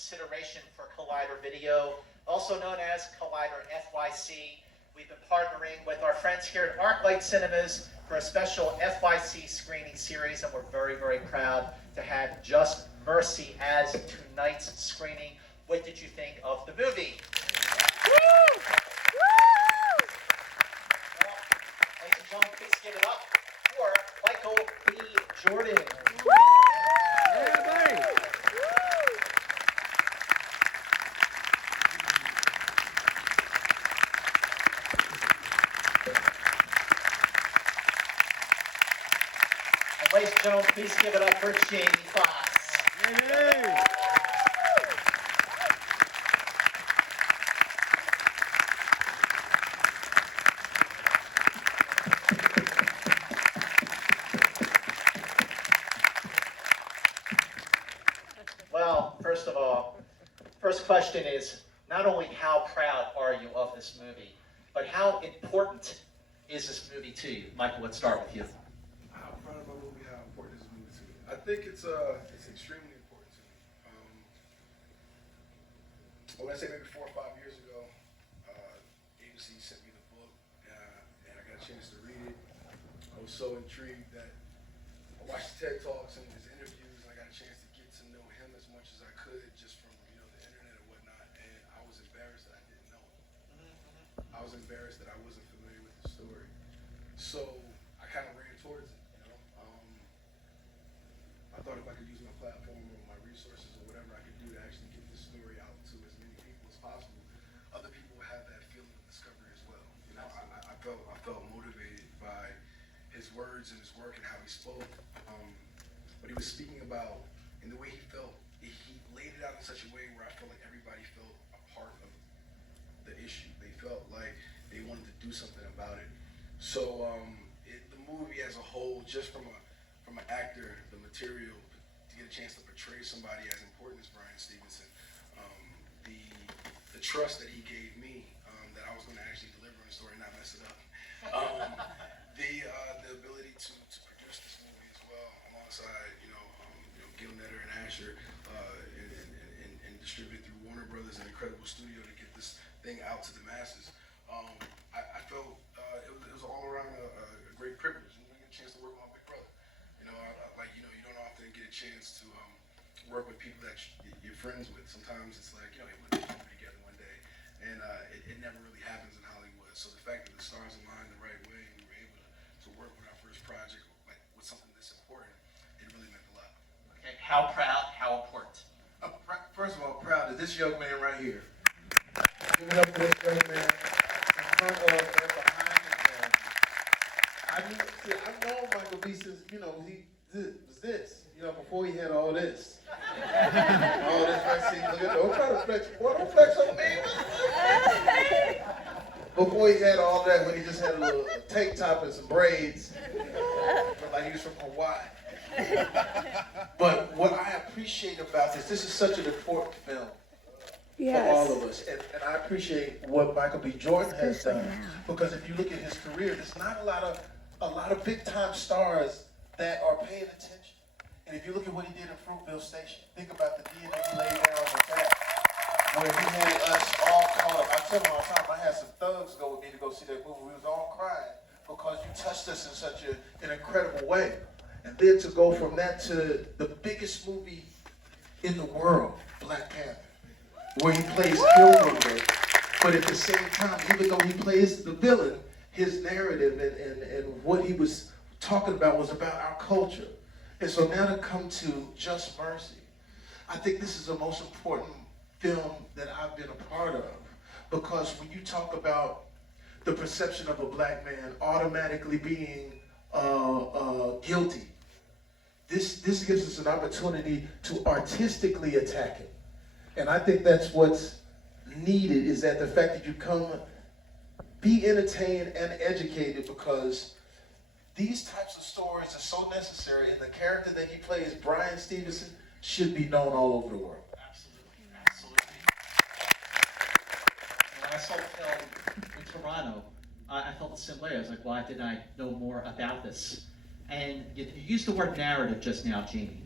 consideration for Collider Video, also known as Collider FYC. We've been partnering with our friends here at ArcLight Cinemas for a special FYC screening series, and we're very, very proud to have Just Mercy as tonight's screening. What did you think of the movie? Woo! Woo! Well, ladies and gentlemen, please give it up for Michael B. Jordon. Woo! Everybody. And ladies and gentlemen, please give it up for Jamie Foxx. Hey. Well, first of all, first question is not only how proud are you of this movie, but how important is this movie to you? Michael, let's start with you. How proud of my movie, how important is this movie to me? I think it's extremely important to me. I want to say maybe 4 or 5 years ago, agency sent me the book, and I got a chance to read it. I was so intrigued that I watched the TED Talks and his interviews, and I got a chance to get to know him as much as I could just from the internet and whatnot. And I was embarrassed that I didn't know him. I was embarrassed that I wasn't familiar with the story. So I kind of ran towards it. I thought if I could use my platform or my resources or whatever I could do to actually get this story out to as many people as possible, other people would have that feeling of discovery as well. I felt motivated by his words and his work and how he spoke. What he was speaking about and the way he felt, he laid it out in such a way where I felt like everybody felt a part of the issue. They felt like they wanted to do something about it. So the movie as a whole, just from an actor, the material, to get a chance to portray somebody as important as Bryan Stevenson, the trust that he gave me, that I was going to actually deliver a story and not mess it up, the ability to produce this movie as well, alongside Gil Netter and Asher, and distributed through Warner Brothers, an incredible studio to get this thing out to the masses. I felt it was all around a great privilege, and getting a chance to work with my big brother. You don't often get a chance to work with people that you're friends with. Sometimes it's like, we'll do a movie together one day, and it never really happens in Hollywood. So the fact that the stars aligned the right way, and we were able to work with our first project with something this important, it really meant a lot. Okay, how proud, how important? First of all, proud of this young man right here. Give it up for this young man in front of and behind the camera. I've known Michael B since, he was this, before he had all this. All this vaccine. Don't try to flex. Boy, don't flex on me. Before he had all that, when he just had a little tank top and some braids, looked like he was from Hawaii. But what I appreciate about this is such an important film for all of us. And I appreciate what Michael B. Jordan has done. Because if you look at his career, there's not a lot of big time stars that are paying attention. And if you look at what he did in Fruitville Station, think about the DNA he laid down with that. Where he had us all caught up. I tell him all the time, I had some thugs go with me to go see that movie. We was all crying because you touched us in such an incredible way. And then to go from that to the biggest movie in the world, Black Panther, where he plays Killmonger, but at the same time, even though he plays the villain, his narrative and what he was talking about was about our culture. And so now to come to Just Mercy, I think this is the most important film that I've been a part of, because when you talk about the perception of a black man automatically being guilty, this gives us an opportunity to artistically attack it. And I think that's what's needed, is that the fact that you come, be entertained and educated, because these types of stories are so necessary, and the character that he plays, Bryan Stevenson, should be known all over the world. Absolutely, absolutely. When I saw the film in Toronto, I felt the same way. I was like, why didn't I know more about this? And you used the word narrative just now, Jamie.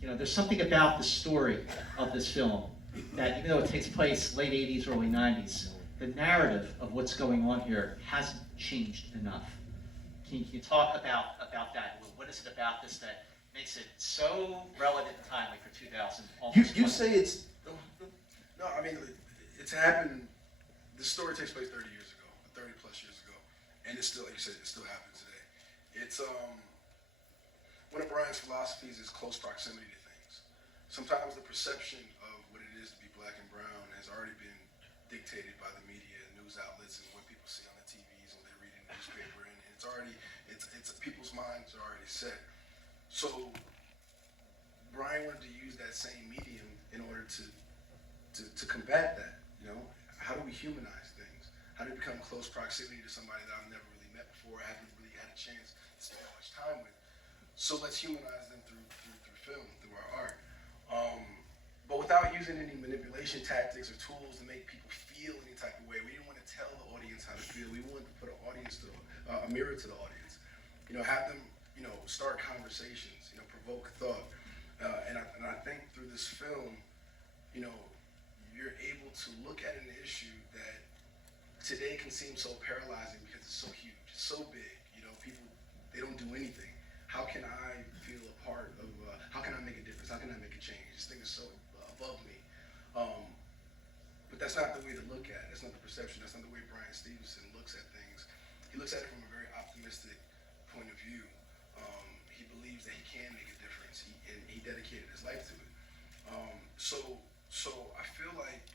There's something about the story of this film that even though it takes place late 80s, early 90s, the narrative of what's going on here hasn't changed enough. Can you talk about that? What is it about this that makes it so relevant and timely for 2000? You say it's... No, I mean, it's happened, this story takes place 30 years ago, 30 plus years ago, and it's still, like you said, it still happens today. It's, one of Brian's philosophies is close proximity to things. Sometimes the perception of what it is to be black and brown has already been dictated by the media, news outlets, and what people see on the TVs when they're reading the newspaper, and it's already, it's people's minds are already set. So Brian wanted to use that same medium in order to combat that. You know, how do we humanize things? How do we become close proximity to somebody that I've never really met before, I haven't really had a chance to spend much time with? So let's humanize them through film, through our art. But without using any manipulation tactics or tools to make people feel any type of way. We didn't want to tell the audience how to feel. We wanted to put a mirror to the audience. You know, have them, you know, start conversations, you know, provoke thought. And I think through this film, you know, you're able to look at an issue that today can seem so paralyzing because it's so huge, it's so big. You know, people, they don't do anything. How can I feel a part of, how can I make a difference? How can I make a change? This thing is so above me. But that's not the way to look at it. That's not the perception. That's not the way Brian Stevenson looks at things. He looks at it from a very optimistic point of view. He believes that he can make a difference, and he dedicated his life to it. So I feel like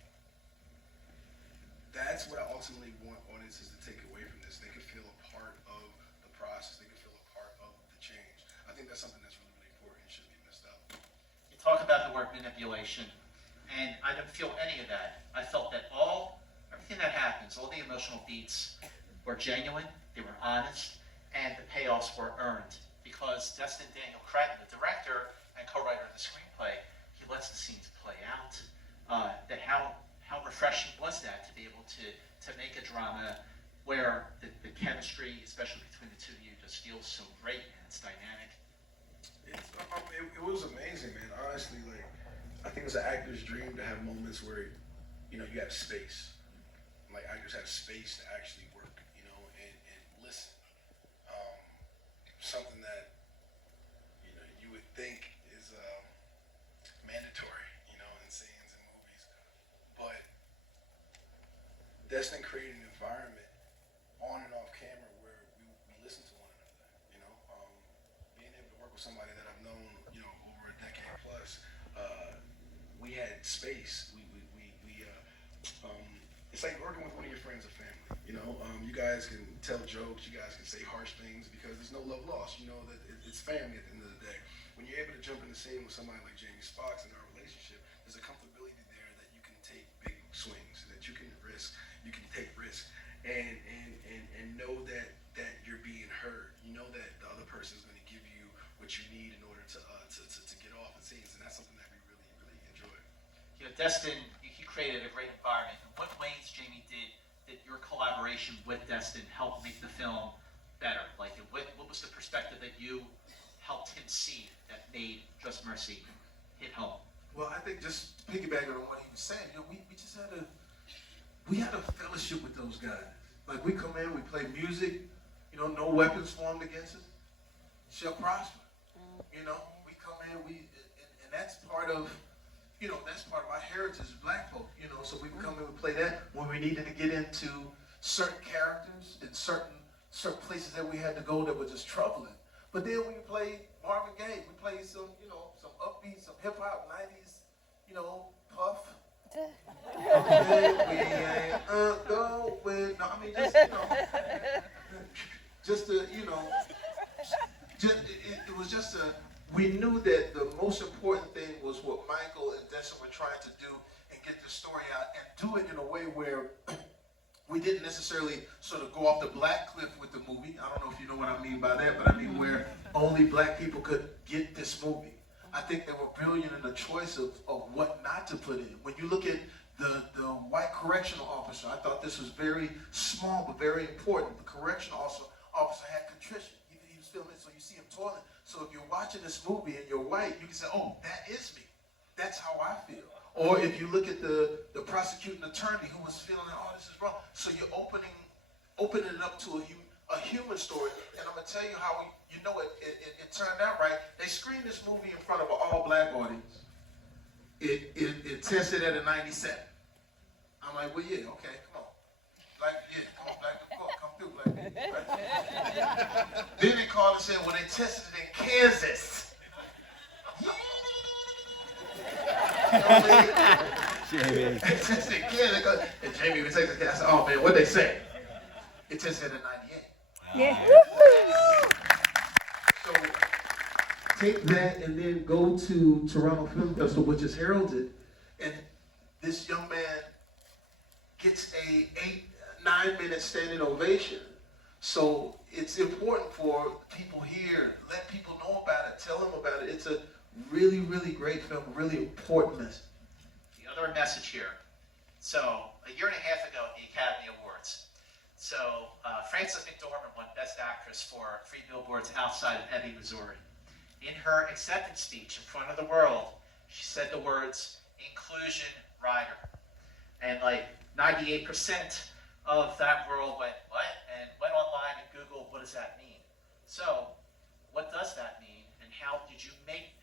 that's what I ultimately want audiences to take away from this. They can feel a part of the process. They can feel a part of the change. I think that's something that's really, really important and shouldn't be missed out. You talk about the word manipulation, and I didn't feel any of that. I felt that everything that happens, all the emotional beats were genuine, they were honest, and the payoffs were earned. Because Destin Daniel Cretton, the director and co-writer of the screenplay, he lets the scenes play out. How refreshing was that to be able to make a drama where the chemistry, especially between the two of you, just feels so great and it's dynamic. It was amazing, man. Honestly, like, I think it's an actor's dream to have moments where, you know, you have space. Like, actors have space to actually work, you know, and listen. Something that, you know, you would think is mandatory, you know, in scenes and movies. But Destin created an environment on and off camera where we listen to one another, you know. Being able to work with somebody that I've known, you know, over a decade plus, we had space. It's like working with one of your friends or family, you know. You guys can tell jokes, you guys can say harsh things because there's no love lost. You know that it's family at the end of the day. When you're able to jump in the scene with somebody like Jamie Foxx in our relationship, there's a comfortability there that you can take big swings, that you can take risks, and know that you're being heard. You know that the other person is going to give you what you need in order to get off the scenes, and that's something that we really, really enjoy. You know, Destin, he created a great environment. In what ways, Jamie, did your collaboration with Destin help make the film better? Like, what was the perspective that you helped him see that made Just Mercy hit home? Well, I think just piggybacking on what he was saying, you know, we had a fellowship with those guys. Like, we come in, we play music, you know, no weapons formed against us shall prosper. You know, we come in, and that's part of, you know, that's part of our heritage as black folk, you know, so we come in and play that when we needed to get into certain characters and certain places that we had to go that were just troubling. But then we played Marvin Gaye, we played some, you know, some upbeat, some hip hop, 90s, you know, puff. Okay, we ain't going, no, I mean, just, you know, just to, you know, it was just we knew that the most important thing was what Michael and Destin were trying to do and get the story out and do it in a way where we didn't necessarily sort of go off the black cliff with the movie. I don't know if you know what I mean by that, but I mean where only black people could get this movie. I think they were brilliant in the choice of what not to put in. When you look at the white correctional officer, I thought this was very small but very important. The correctional officer had contrition. He was feeling it, so you see him toiling. So if you're watching this movie and you're white, you can say, oh, that is me. That's how I feel. Or if you look at the prosecuting attorney who was feeling that, oh, this is wrong. So you're opening it up to a human story. And I'm going to tell you how it turned out right. They screened this movie in front of an all-black audience. It tested at a 97. I'm like, well, yeah, okay, come on. Black, yeah, come on, black, come through, black. Right? Then they called and said, well, they tested it in Kansas. Jamie. They tested it in Kansas. And Jamie would take the I said, oh, man, what'd they say? It tested at a 98. Yeah. So take that and then go to Toronto Film Festival, which is heralded, and this young man gets a 9-minute standing ovation. So it's important for people here, let people know about it, tell them about it. It's a really, really great film, really important message. The other message here. So a year and a half ago at the Academy Awards, Frances McDormand won Best Actress for Free Billboards Outside of Ebbing, Missouri. In her acceptance speech in front of the world, she said the words, "Inclusion Rider." And like 98% of that world went, what? And went online and Googled, what does that mean? So, what does that mean? And how did you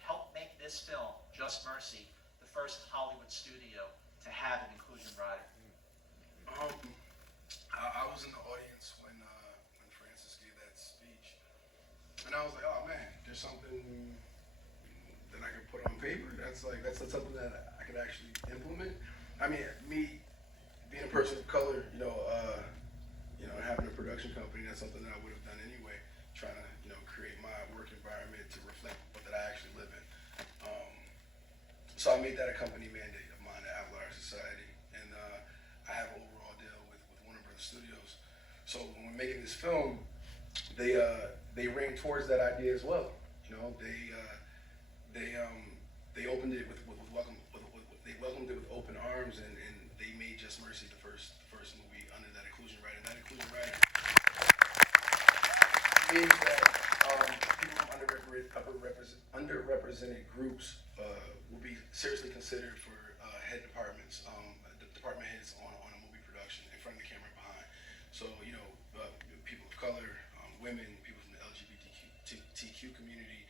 help make this film, Just Mercy, the first Hollywood studio to have an inclusion rider? I was in the audience when Francis gave that speech, and I was like, oh man, there's something that I could put on paper. That's something that I could actually implement. I mean, me being a person of color, having a production company, that's something that I would have done anyway. Trying to, create my work environment to reflect what that I actually live in. So I made that a company mandate of mine at ArcLight Society, and I have an overall deal with Warner Brothers Studios. So when we're making this film, they ran towards that idea as well. They opened it with welcome. They welcomed it with open arms, and they made Just Mercy the first movie under that inclusion rider. That inclusion rider means that people from underrepresented groups will be seriously considered for head departments, department heads on a movie production, in front of the camera and behind. So people of color, women, people from the LGBTQ community,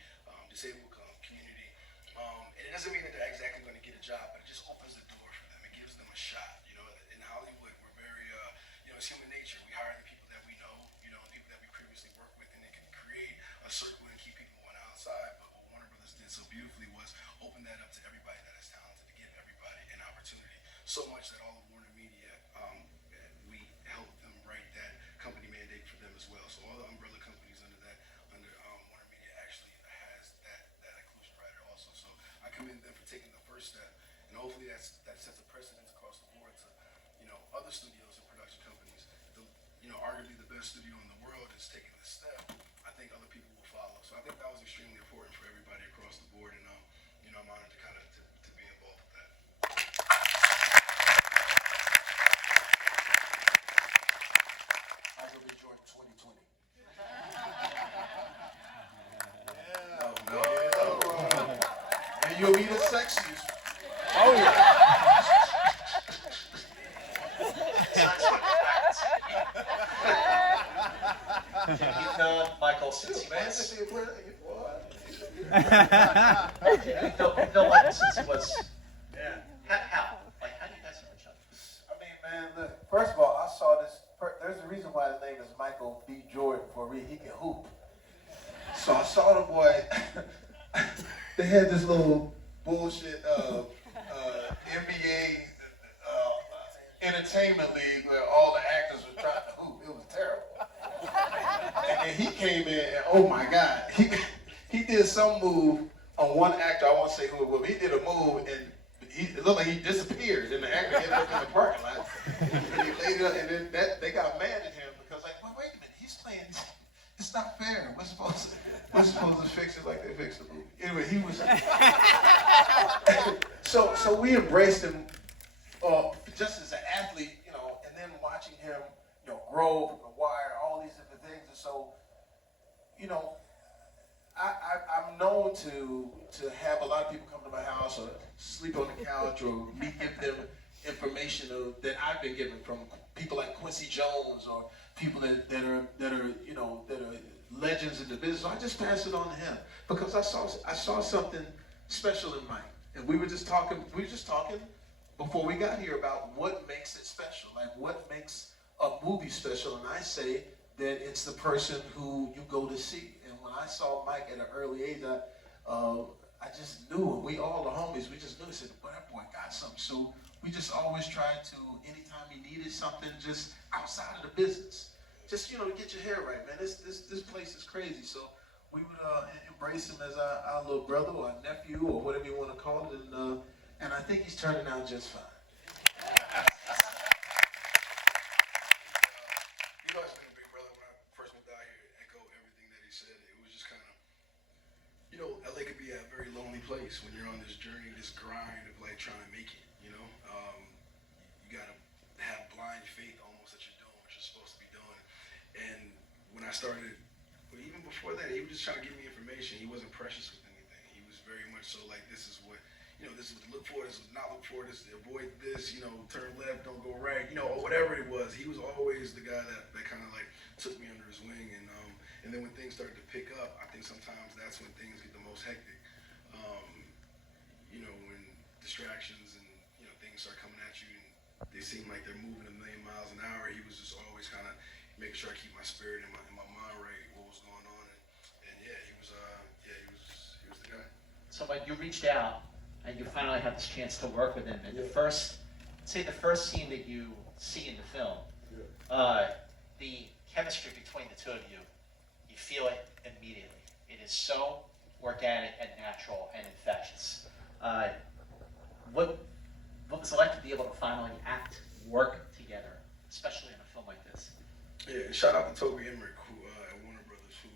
disabled community. And it doesn't mean that they're exactly going to get a job, but it just opens the door for them. It gives them a shot. In Hollywood, we're very, it's human nature. We hire the people that we know, people that we previously worked with, and it can create a circle and keep people on the outside. But what Warner Brothers did so beautifully was open that up to everybody that is talented, to give everybody an opportunity. So much that all of Warner Media, we helped them write that company mandate for them as well. So all the umbrella companies under Warner Media actually has that inclusion rider also. So I commend them for taking the first step, and hopefully that sets a precedent across the board to other studios and production companies. Arguably the best studio in the world is taking this step. I think other people will follow. So I think that was extremely important for everybody across the board, and I'm honored to to be involved with that. Michael B. Jordan 2020. And you'll be the sexiest. Oh, yeah. You've known Michael since he was. You've known Michael since he was. Yeah. How? Like, how do you guys know each other? I mean, man, look, first of all, I saw this. There's a reason why his name is Michael B. Jordan, for a reason. He can hoop. So I saw the boy. They had this little bullshit NBA entertainment league where all the actors were trying to hoop. It was terrible. And then he came in, and oh my God, he did some move on one actor. I won't say who it was. But he did a move, and it looked like he disappeared, and the actor ended up in the parking lot. And he laid up, and then they got mad at him because, like, well, wait a minute, he's playing. It's not fair. We're supposed to fix it like they fixed the movie. Anyway, he was. So we embraced him just as an athlete, and then watching him, grow from the wire, all these different things, and so, I'm I'm known to have a lot of people come to my house or sleep on the couch or me give them information that I've been given from people like Quincy Jones or people that are legends in the business. So I just pass it on to him because I saw something special in Mike, and we were just talking before we got here about what makes it special, like what makes a movie special, and I say that it's the person who you go to see. And when I saw Mike at an early age, I just knew, and we all the homies, we just knew, said, boy, that boy got something. So we just always tried to, anytime he needed something just outside of the business, just, to get your hair right, man. This place is crazy. So we would embrace him as our little brother or our nephew or whatever you want to call it. And I think he's turning out just fine. He's always been a big brother. When I first moved out here, echo everything that he said. It was just kind of, LA could be a very lonely place when you're on this journey, this grind of like trying to make it. You gotta have blind faith almost that you're doing what you're supposed to be doing. And when I started, but even before that, he was just trying to give me information. He wasn't precious with anything. He was very much so like, this is what to look for, this is what not look for, this avoid this, turn left, don't go right, or whatever it was. He was always the guy that kind of like took me under his wing. And then when things started to pick up, I think sometimes that's when things get the most hectic. When distractions and things start coming at you and they seem like they're moving a million miles an hour. He was just always kind of making sure I keep my spirit and my mind right, what was going on. And yeah, he was the guy. So when you reached out and you finally had this chance to work with him, and the first scene that you see in the film, the chemistry between the two of you, you feel it immediately. It is so organic and natural and infectious. What was it like to be able to finally work together, especially in a film like this? Yeah, and shout out to Toby Emmerich, who at Warner Brothers, who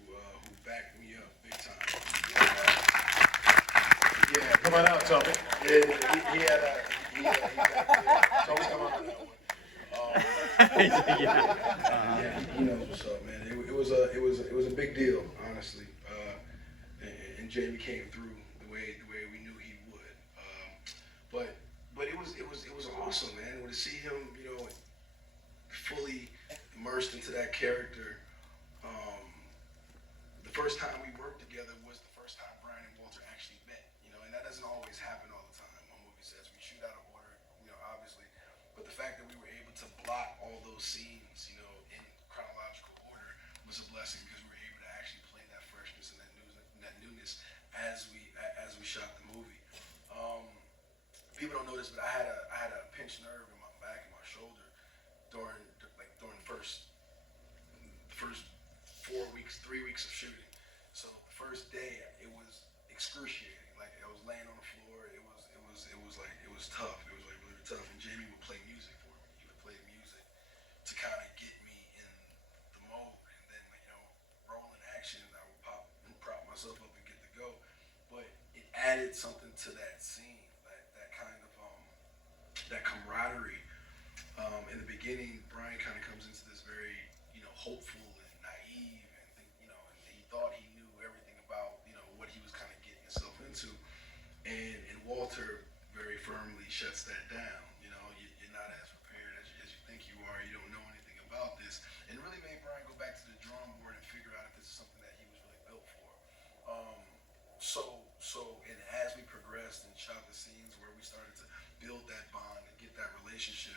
backed me up big time. Yeah, Come on out, Toby. yeah, he had Toby, come on that one. Yeah, he knows what's up, man. It was a big deal, honestly. And Jamie came through the way we knew he would. But it was awesome, man. To see him, fully immersed into that character. The first time we worked together was the first time Brian and Walter actually met, and that doesn't always happen all the time on movie sets. We shoot out of order, obviously, but the fact that we were able to block all those scenes, in chronological order was a blessing because we were able to actually play that freshness and that newness as we shot the movie. People don't know this, but I had a pinched nerve in my back and my shoulder during the first 3 weeks of shooting. So the first day it was excruciating. Like I was laying on the floor. It was tough. It was like really tough. And Jamie would play music for me. He would play music to kind of get me in the mode. And then rolling action, I would prop myself up and get to go. But it added something to that scene, that kind of that camaraderie. In the beginning, Brian kind of comes into this very hopeful and naive, and he thought he knew everything about what he was kind of getting himself into, and Walter very firmly shuts that down. You're not as prepared as you think you are. You don't know anything about this, and it really made Brian go back to the drawing board and figure out if this is something that he was really built for. And as we progressed and shot the scenes where we started to build that bond and get that relationship,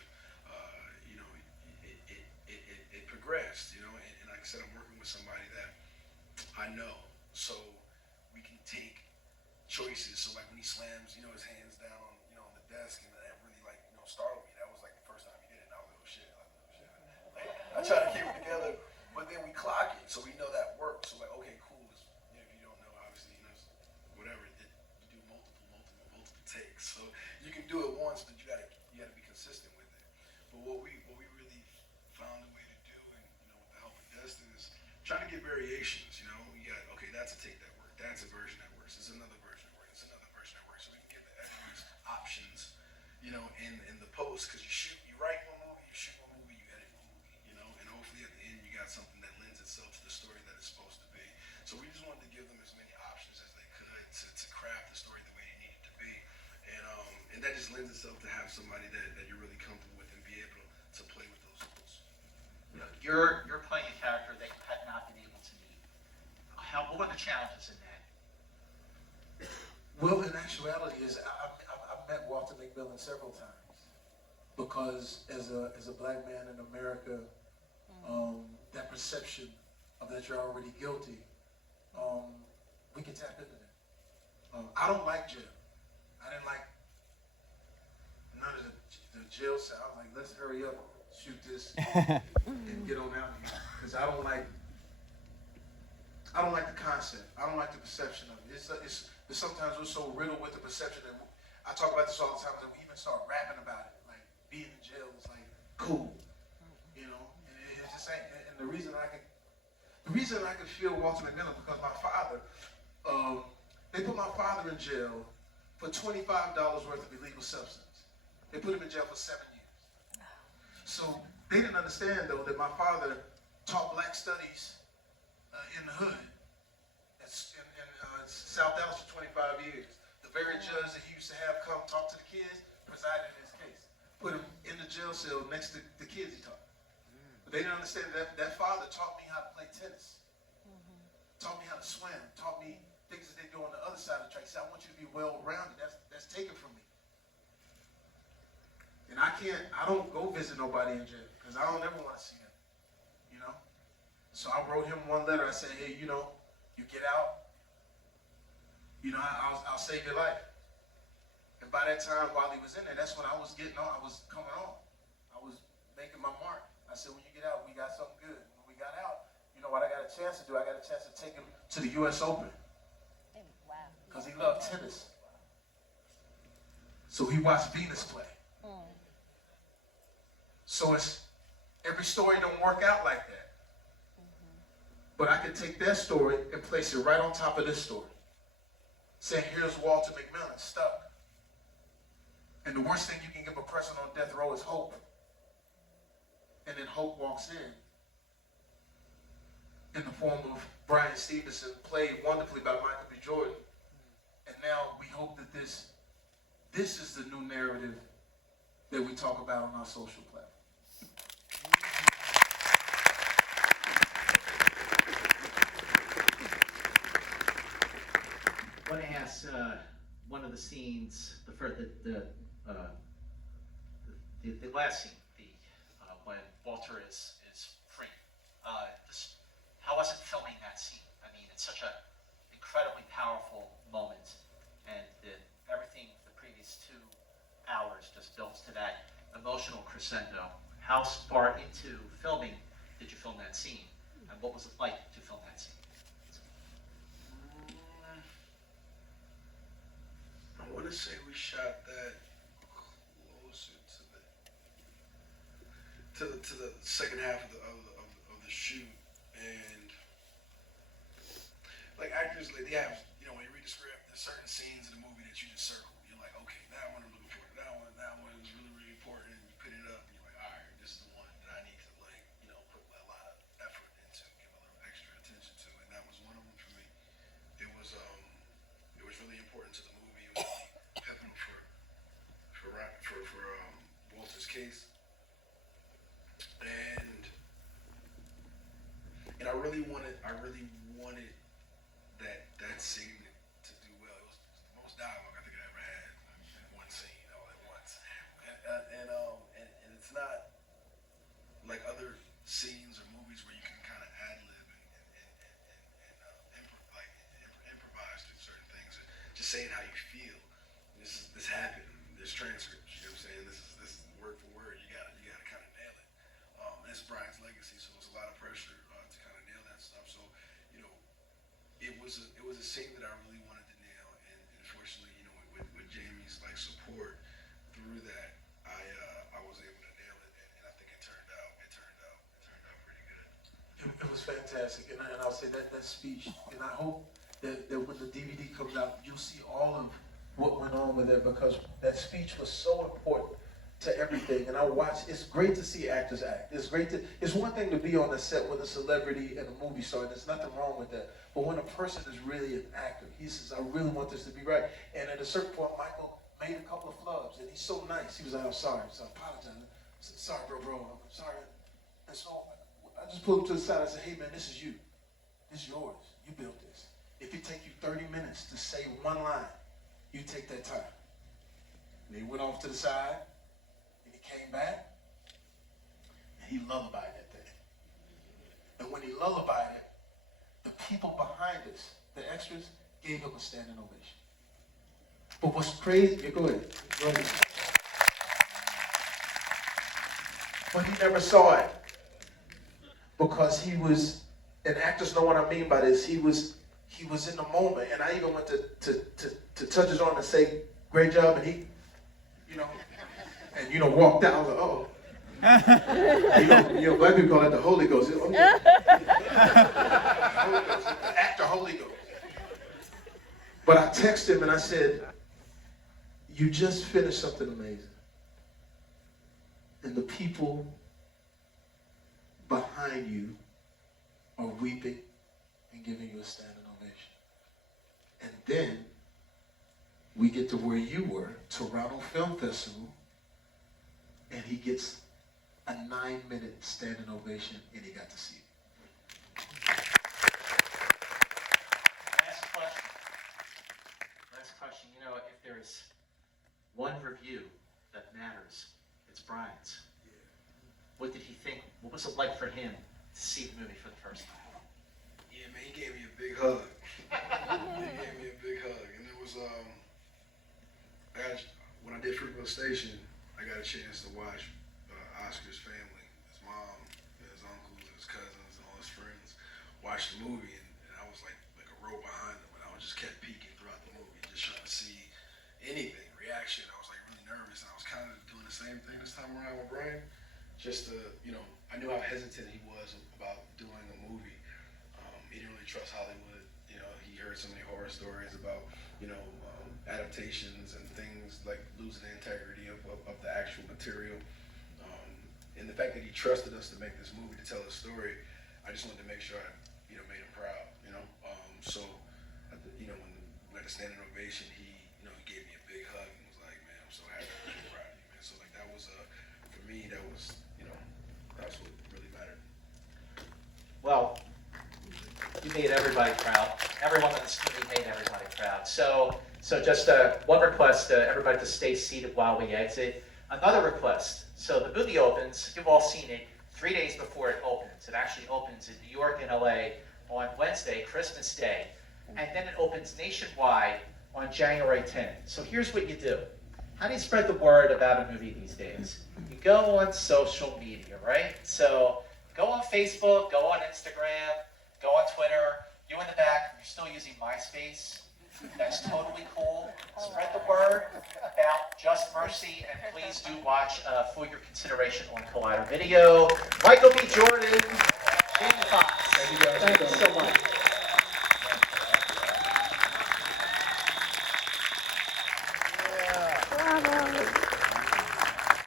it progressed, and like I said, I'm working with somebody that I know, so we can take choices. So like when he slams, his hands down on the desk, and that really startled me. That was like the first time he did it, and I was like, oh shit. I try to keep it together, but then we clock it, so we know that works. So like, okay, cool. If you don't know, obviously, whatever, you do multiple takes. So you can do it once, but you gotta be consistent with it. But what we really found a way to do, and with the help of Destin, is trying to get variations. We got, okay, that's a take that works. That's a version that works. There's another version that works. There's another version that works. So we can give everyone's options, in the post, because you write one movie, you shoot one movie, you edit one movie, and hopefully at the end you got something that lends itself to the story that it's supposed to be. So we just wanted to give them as many options as they could. itself to have somebody that you're really comfortable with and be able to play with those roles. You know, you're playing a character that you had not been able to meet. What were the challenges in that? Well, in actuality, I've met Walter McMillan several times because as a black man in America, that perception of that you're already guilty, we can tap into that. I don't like jail. I didn't like none of the jail cell. I was like, let's hurry up, shoot this, and get on out of here. Because I don't like the concept. I don't like the perception of it. It's sometimes we're so riddled with the perception that I talk about this all the time that we even start rapping about it. Like being in jail is like cool, you know. And it's just ain't. And the reason I could feel Walter McMillan because my father, they put my father in jail for $25 worth of illegal substance. They put him in jail for 7 years. So they didn't understand though that my father taught black studies in the hood in South Dallas for 25 years. The very judge that he used to have come talk to the kids presided in his case. Put him in the jail cell next to the kids he taught. But they didn't understand that father taught me how to play tennis. Taught me how to swim. Taught me things that they do on the other side of the track. He said, I want you to be well-rounded. That's taken from me. And I don't go visit nobody in jail because I don't ever want to see them, you know? So I wrote him one letter. I said, hey, you know, you get out, you know, I'll save your life. And by that time, while he was in there, that's when I was getting on. I was coming on. I was making my mark. I said, when you get out, we got something good. When we got out, you know what I got a chance to do? I got a chance to take him to the U.S. Open. Because he loved tennis. So he watched Venus play. So every story don't work out like that. But I could take that story and place it right on top of this story. Saying, here's Walter McMillan stuck. And the worst thing you can give a person on death row is hope. And then hope walks in the form of Brian Stevenson, played wonderfully by Michael B. Jordon. And now we hope that this is the new narrative that we talk about on our social platform. I want to ask one of the scenes, the last scene, when Walter is free. How was it filming that scene? I mean, it's such an incredibly powerful moment, and everything the previous 2 hours just builds to that emotional crescendo. How far into filming did you film that scene, and what was it like to film that scene? I want to say we shot that closer to the second half of the shoot, and like actors, like they have, you know, when you read the script, there's certain scenes in the movie that you just circle. You're like, okay, that one I'm looking for. That one is really, really important. And you put it up, and you're like, all right, this is the one that I need to, like, you know, put a lot of effort into, give a little extra attention to, and that was one of them for me. It was really important to the movie. It was really pivotal for Walter's case, and I really wanted that scene to do well. It was the most dialogue I think I ever had in one scene all at once, and it's not like other scenes or movies where you can kind of ad lib and improvise through certain things, and just saying how you feel. This happened. There's transcripts. You know what I'm saying? This is word for word. You gotta kind of nail it. It's Brian's legacy, so there's a lot of pressure to kind of nail that stuff. So, you know, it was a scene that I really wanted to nail, and fortunately, you know, with Jamie's like support through that, I was able to nail it, and I think it turned out pretty good. It was fantastic, and I'll say that speech, and I hope that when the DVD comes out, you'll see all of what went on with it, because that speech was so important to everything. And I watch, it's great to see actors act. It's one thing to be on the set with a celebrity and a movie star, and there's nothing wrong with that. But when a person is really an actor, he says, I really want this to be right. And at a certain point, Michael made a couple of flubs, and he's so nice. He was like, I'm sorry, so I apologize. I said, sorry, bro, I'm sorry. And so I just pulled him to the side. I said, hey, man, this is you. This is yours. You built this. If it take you 30 minutes to say one line, you take that time. And he went off to the side, and he came back, and he lullabied that thing. And when he lullabied it, the people behind us, the extras, gave him a standing ovation. But what's crazy, yeah, go ahead. But he never saw it because he was, and actors know what I mean by this, he was in the moment, and I even went to touch his arm and say, great job, and he, walked out. I was like, oh. Black people call it the Holy Ghost. Oh, yeah. Holy Ghost, the actor Holy Ghost. But I texted him and I said, you just finished something amazing. And the people behind you are weeping and giving you a standing ovation. And then we get to where you were, Toronto Film Festival, and he gets a 9-minute standing ovation, and he got to see it. Last question. If there's one review that matters, it's Brian's. What did he think? What was it like for him to see the movie for the first time? Yeah, man, he gave me a big hug. And it was, when I did Fruitville Station, I got a chance to watch Oscar's family, his mom, his uncles, his cousins, and all his friends watch the movie, and I was like a row behind them, and I just kept peeking throughout the movie, just trying to see anything, reaction. I was like really nervous, and I was kind of doing the same thing this time around with Brian, just to, I knew how hesitant he was about doing a movie. He didn't really trust Hollywood. He heard so many horror stories about, adaptations and things like losing the integrity of the actual material. And the fact that he trusted us to make this movie, to tell his story, I just wanted to make sure I, made him proud, So, when we had a standing ovation, he gave me a big hug and was like, man, I'm so happy to be proud of you, man. So, that was, for me, that was, that's what really mattered. Well, you made everybody proud. Everyone in this movie made everybody proud. So just one request, everybody to stay seated while we exit. Another request. So the movie opens, you've all seen it, 3 days before it opens. It actually opens in New York and LA on Wednesday, Christmas Day. And then it opens nationwide on January 10th. So here's what you do. How do you spread the word about a movie these days? You go on social media, right? So go on Facebook, go on Instagram, go on Twitter. You in the back, you're still using MySpace. That's totally cool. Spread the word about Just Mercy, and please do watch for your consideration on Collider Video. Michael B. Jordan, Jamie Foxx. Thank you so much.